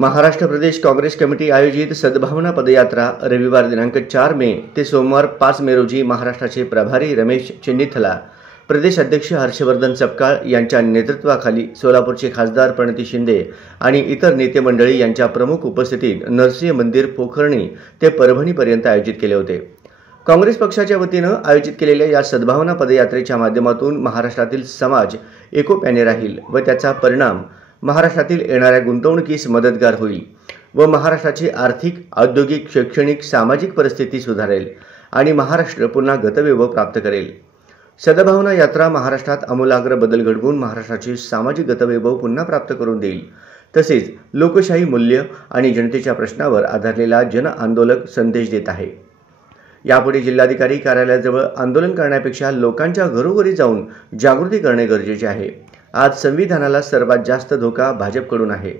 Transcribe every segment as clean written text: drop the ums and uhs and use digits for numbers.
महाराष्ट्र प्रदेश Congress committee आयोजित सद्भावना पदयात्रा रविवार दिनांक 4 मे ते सोमवार 5 मे रोजी महाराष्ट्राचे प्रभारी रमेश चेन्नीथला, प्रदेश अध्यक्ष हर्षवर्धन सपकाळ यांच्या नेतृत्वाखाली सोलापूरचे खासदार प्रणिती शिंदे आणि इतर नेते मंडळी यांच्या प्रमुख उपस्थितीत नरसिंह मंदिर पोखर्णी ते परभणीपर्यंत आयोजित केले होते। काँग्रेस पक्षाच्या वतीने आयोजित केलेल्या या सद्भावना पदयात्रेच्या माध्यमातून महाराष्ट्रातील समाज एकोप्याने राहील व त्याचा परिणाम महाराष्ट्रातील येणाऱ्या गुंतवणुकीस मदतगार होईल व महाराष्ट्राची आर्थिक, औद्योगिक, शैक्षणिक, सामाजिक परिस्थिती सुधारेल आणि महाराष्ट्र पुन्हा गतवैभव प्राप्त करेल। सद्भावना यात्रा महाराष्ट्रात आमूलाग्र बदल घडवून महाराष्ट्राची सामाजिक गतवैभव पुन्हा प्राप्त करून देईल, तसेच लोकशाही मूल्य आणि जनतेच्या प्रश्नावर आधारलेला जन आंदोलक संदेश देत आहे। यापुढे जिल्हाधिकारी कार्यालयाजवळ आंदोलन करण्यापेक्षा लोकांच्या घरोघरी जाऊन जागृती करणे गरजेचे आहे। आज संविधानाला सर्वात जास्त धोका भाजपकडून आहे।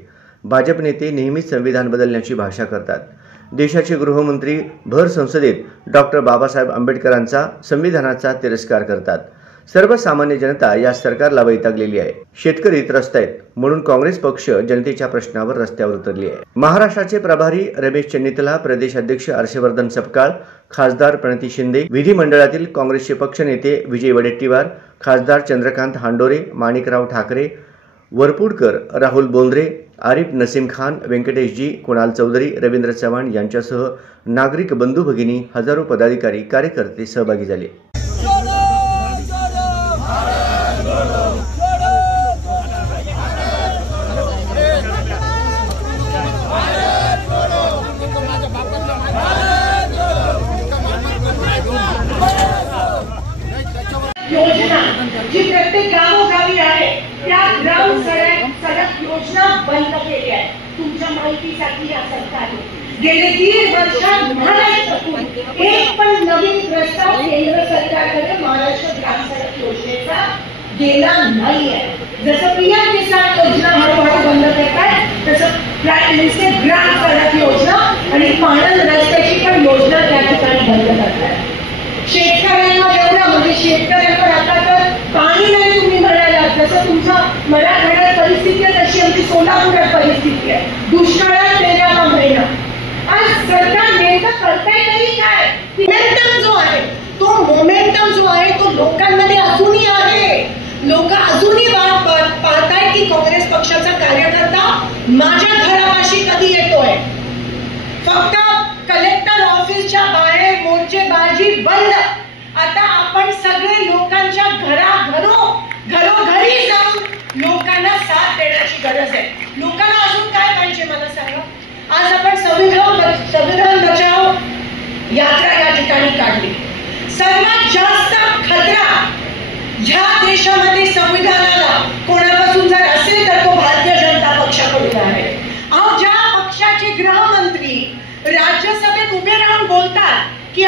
भाजप नेते नेहमीच संविधान बदलण्याची भाषा करतात। देशाचे गृहमंत्री भर संसदेत डॉक्टर बाबासाहेब आंबेडकरांचा संविधानाचा तिरस्कार करतात। सर्वसामान्य जनता या सरकारला वैतागलेली आहे। शेतकरी त्रस्त आहेत म्हणून काँग्रेस पक्ष जनतेच्या प्रश्नावर रस्त्यावर उतरली आहे। महाराष्ट्राचे प्रभारी रमेश चेन्नीथला, प्रदेश अध्यक्ष हर्षवर्धन सपकाळ, खासदार प्रणिती शिंदे, विधिमंडळातील काँग्रेसचे पक्षनेते विजय वडेट्टीवार, खासदार चंद्रकांत हांडोरे, माणिकराव ठाकरे, वरपुडकर, राहुल बोंद्रे, आरिफ नसीम खान, व्यंकटेशजी, कुणाल चौधरी, रवींद्र चव्हाण यांच्यासह नागरिक बंधू भगिनी, हजारो पदाधिकारी, कार्यकर्ते सहभागी झाले। योजना जी प्रत्येक गावोगावी आहे त्या ग्राम सडक योजना बंद केली आहे। तुमच्या माहितीसाठी या सरकारने गेले 3 वर्षात महाराष्ट्रातून एक पण नवीन प्रस्ताव केंद्र सरकारकडे महाराष्ट्र ग्राम सडक योजनेचा गेला नाही आहे। जसं पीएम किसान योजना हळूहळू बंद करतात तसं ग्राम सडक योजना आणि पाणंद रस्त्याची पण योजना त्या ठिकाणी बंद करतात। शेतकऱ्यांना एवढा म्हणजे शेतकऱ्यांवर आता तर पाणी नाही तुम्ही म्हणाला, जसं तुमचा मराठवाड्यात परिस्थिती आहे तशी आमची सोलापुरात परिस्थिती आहे। दुष्काळात मेल्याला महिना आज सरकार नेमकं करताय तरी काय? मोमेंटम जो आहे तो लोकांमध्ये अजूनही आहे। लोक अजूनही वाट पाहताय की काँग्रेस पक्षाचा कार्यकर्ता माझ्या घरापाशी कधी येतोय। फक्त कलेक्टर ऑफिसच्या बाहेर मोर्चेबाजी बंद। आता आपण सगळे लोकांच्या घरोघरी जाऊन लोकांना साथ देण्याची गरज आहे। लोकांना अजून काय पाहिजे मला सांगा। आज आपण संविधान बचाओ यात्रा या ठिकाणी काढली। सर्वात जास्त खतरा ज्या देशामध्ये संविधानाला कोणापासून जर असेल तर तो भारतीय जनता पक्षाकडून आहे। ज्या पक्षाचे गृहमंत्री राज्यसभेत उभे राहून बोलतात की